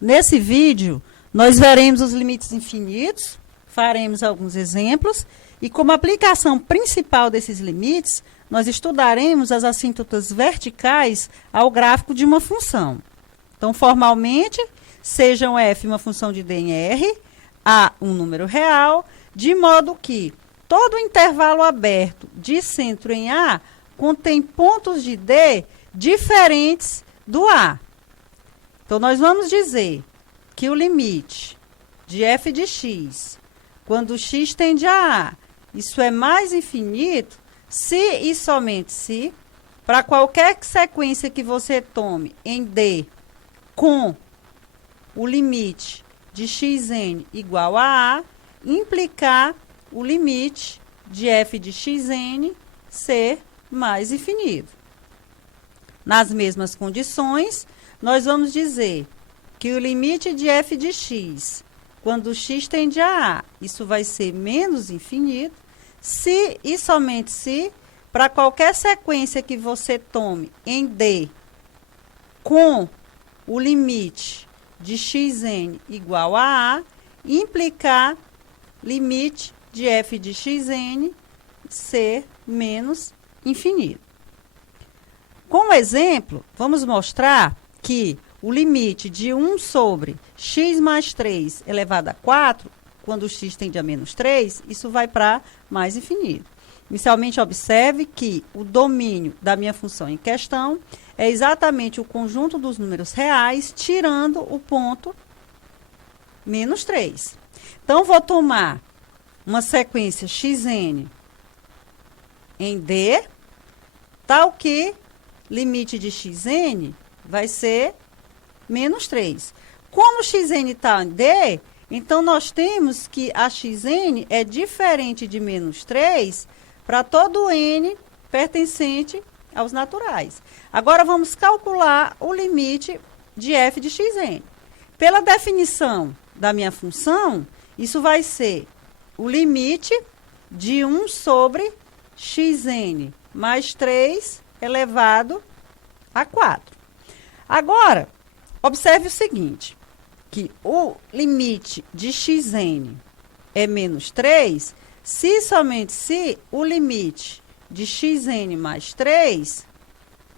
Nesse vídeo, nós veremos os limites infinitos, faremos alguns exemplos e, como aplicação principal desses limites, nós estudaremos as assíntotas verticais ao gráfico de uma função. Então, formalmente, sejam f uma função de D em R, A um número real, de modo que todo intervalo aberto de centro em A contém pontos de D diferentes do A. Então, nós vamos dizer que o limite de f de x, quando x tende a A, isso é mais infinito, se e somente se, para qualquer sequência que você tome em D com o limite de xn igual a A, implicar o limite de f de xn ser mais infinito. Nas mesmas condições, nós vamos dizer que o limite de f de x, quando x tende a A, isso vai ser menos infinito, se e somente se, para qualquer sequência que você tome em D com o limite de xn igual a A, implicar limite de f de xn ser menos infinito. Como exemplo, vamos mostrar que o limite de 1 sobre x mais 3 elevado a 4, quando x tende a menos 3, isso vai para mais infinito. Inicialmente, observe que o domínio da minha função em questão é exatamente o conjunto dos números reais, tirando o ponto menos 3. Então, vou tomar uma sequência xn em D, tal que limite de xn vai ser menos 3. Como xn está em D, então nós temos que a xn é diferente de menos 3 para todo n pertencente aos naturais. Agora vamos calcular o limite de f de xn. Pela definição da minha função, isso vai ser o limite de 1 sobre xn mais 3 elevado a 4. Agora, observe o seguinte, que o limite de xn é menos 3, se e somente se o limite de xn mais 3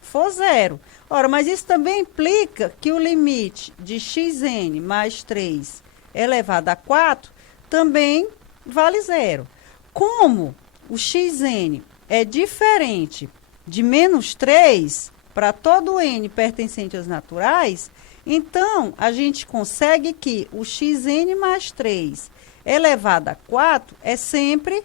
for zero. Ora, mas isso também implica que o limite de xn mais 3 elevado a 4 também vale zero. Como o xn é diferente de menos 3 para todo n pertencente aos naturais, então a gente consegue que o xn mais 3 elevado a 4 é sempre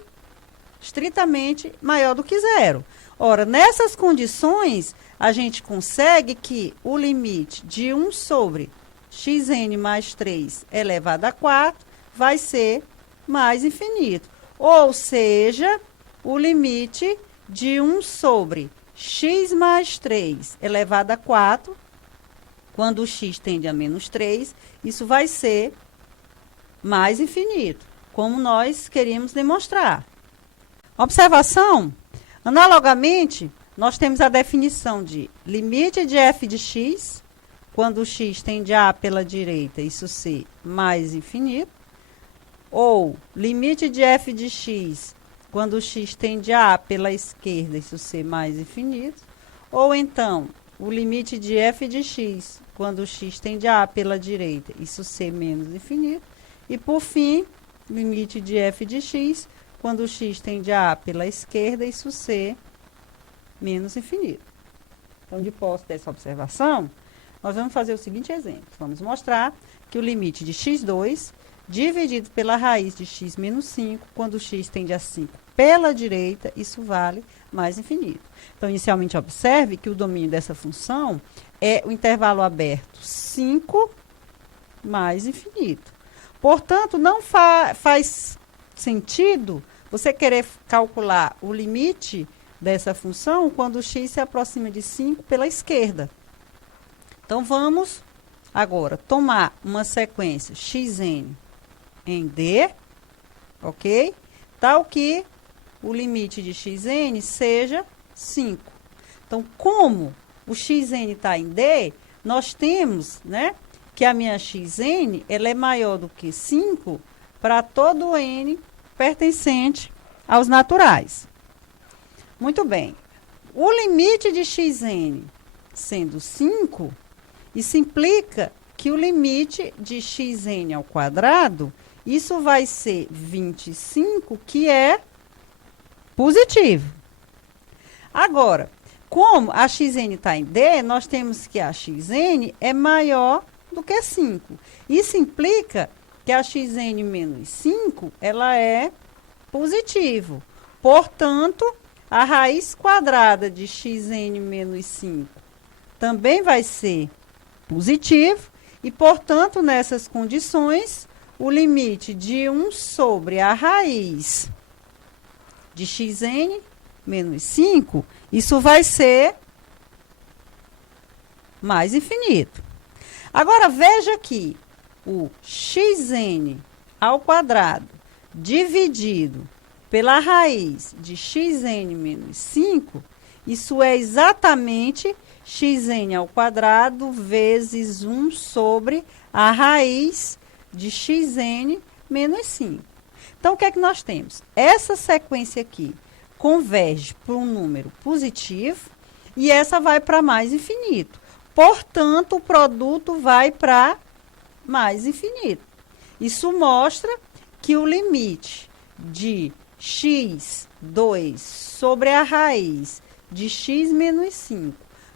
estritamente maior do que zero. Ora, nessas condições, a gente consegue que o limite de 1 sobre xn mais 3 elevado a 4 vai ser mais infinito. Ou seja, o limite de 1 sobre x mais 3 elevado a 4, quando o x tende a menos 3, isso vai ser mais infinito, como nós queríamos demonstrar. Observação: analogamente, nós temos a definição de limite de f de x, quando o x tende a pela direita, isso ser mais infinito, ou limite de f de x, quando o x tende a pela esquerda, isso ser mais infinito, ou então o limite de f de x, quando o x tende a pela direita, isso ser menos infinito, e por fim, limite de f de x, quando o x tende a pela esquerda, isso ser menos infinito. Então, de posse dessa observação, nós vamos fazer o seguinte exemplo. Vamos mostrar que o limite de x2 dividido pela raiz de x menos 5, quando x tende a 5 pela direita, isso vale mais infinito. Então, inicialmente, observe que o domínio dessa função é o intervalo aberto 5 mais infinito. Portanto, não faz sentido você querer calcular o limite dessa função quando o x se aproxima de 5 pela esquerda. Então, vamos agora tomar uma sequência xn em D, ok? Tal que o limite de xn seja 5. Então, como o xn está em D, nós temos, né, que a minha xn ela é maior do que 5 para todo n pertencente aos naturais. Muito bem. O limite de xn sendo 5, isso implica que o limite de xn ao quadrado, isso vai ser 25, que é positivo. Agora, como a xn está em D, nós temos que a xn é maior do que 5. Isso implica que a xn menos 5, ela é positivo. Portanto, a raiz quadrada de xn menos 5 também vai ser positivo. E, portanto, nessas condições, o limite de 1 sobre a raiz de xn menos 5, isso vai ser mais infinito. Agora, veja que o xn ao quadrado dividido pela raiz de xn menos 5, isso é exatamente xn ao quadrado vezes 1 sobre a raiz de xn menos 5. Então, o que é que nós temos? Essa sequência aqui converge para um número positivo e essa vai para mais infinito. Portanto, o produto vai para mais infinito. Isso mostra que o limite de x2 sobre a raiz de x menos 5,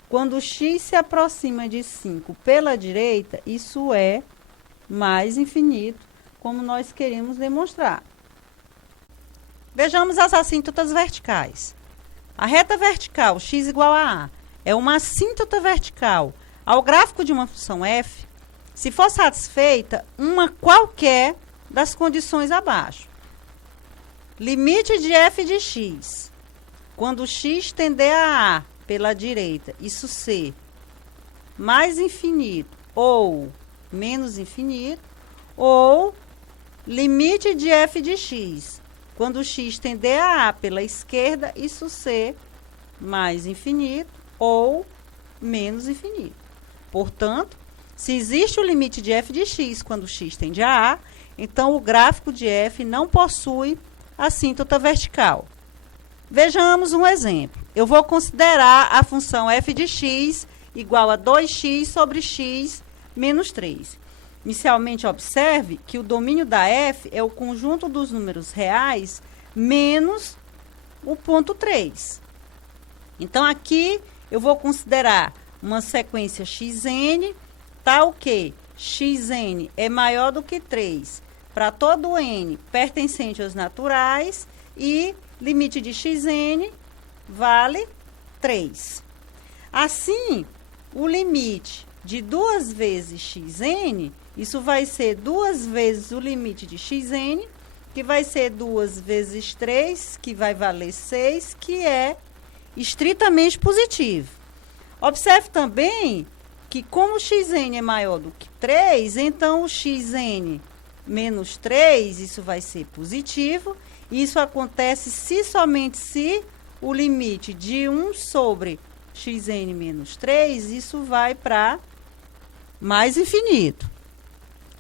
quando x se aproxima de 5 pela direita, isso é mais infinito, como nós queremos demonstrar. Vejamos as assíntotas verticais. A reta vertical x igual a A é uma assíntota vertical ao gráfico de uma função f, se for satisfeita uma qualquer das condições abaixo. Limite de f de x, quando x tender a pela direita, isso ser mais infinito ou menos infinito, ou limite de f de x, quando x tender a pela esquerda, isso ser mais infinito ou menos infinito. Portanto, se existe o limite de f de x quando x tende a A, então o gráfico de f não possui assíntota vertical. Vejamos um exemplo. Eu vou considerar a função f de x igual a 2x sobre x menos 3. Inicialmente, observe que o domínio da f é o conjunto dos números reais menos o ponto 3. Então, aqui eu vou considerar uma sequência xn, tal que xn é maior do que 3 para todo n pertencente aos naturais e limite de xn vale 3. Assim, o limite de 2 vezes xn, isso vai ser 2 vezes o limite de xn, que vai ser 2 vezes 3, que vai valer 6, que é estritamente positivo. Observe também que como xn é maior do que 3, então o xn menos 3, isso vai ser positivo. Isso acontece se somente se o limite de 1 sobre xn menos 3, isso vai para mais infinito.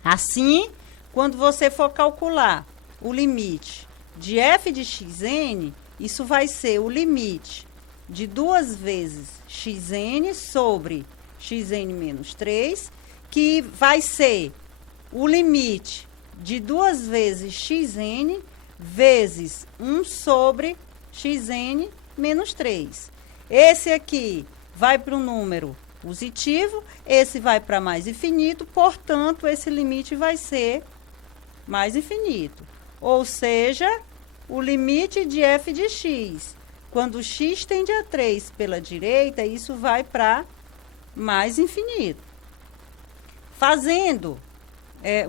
Assim, quando você for calcular o limite de f de xn, isso vai ser o limite de 2 vezes xn sobre xn menos 3, que vai ser o limite de 2 vezes xn vezes 1 sobre xn menos 3. Esse aqui vai para um número positivo, esse vai para mais infinito, portanto, esse limite vai ser mais infinito. Ou seja, o limite de f de x, quando x tende a 3 pela direita, isso vai para mais infinito. Fazendo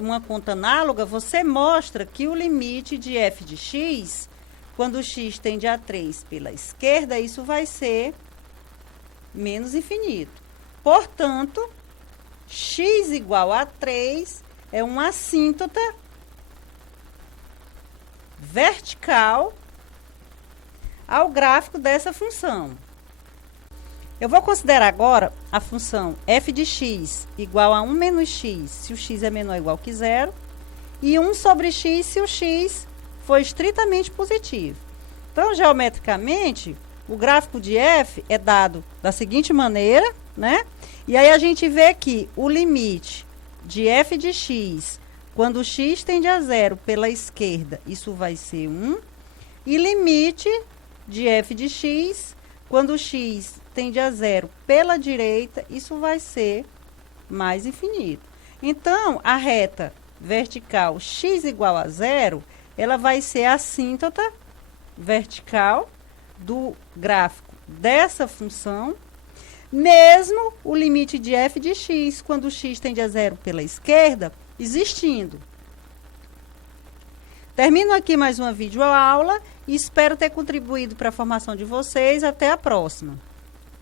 uma conta análoga, você mostra que o limite de f de x, quando x tende a 3 pela esquerda, isso vai ser menos infinito. Portanto, x igual a 3 é uma assíntota vertical ao gráfico dessa função. Eu vou considerar agora a função f de x igual a 1 menos x, se o x é menor ou igual que zero, e 1 sobre x, se o x for estritamente positivo. Então, geometricamente, o gráfico de f é dado da seguinte maneira, né? E aí a gente vê que o limite de f de x, quando x tende a zero pela esquerda, isso vai ser 1. E limite de f de x, quando x tende a zero pela direita, isso vai ser mais infinito. Então, a reta vertical x igual a zero, ela vai ser a assíntota vertical do gráfico dessa função, mesmo o limite de f de x, quando x tende a zero pela esquerda, existindo. Termino aqui mais uma videoaula e espero ter contribuído para a formação de vocês. Até a próxima.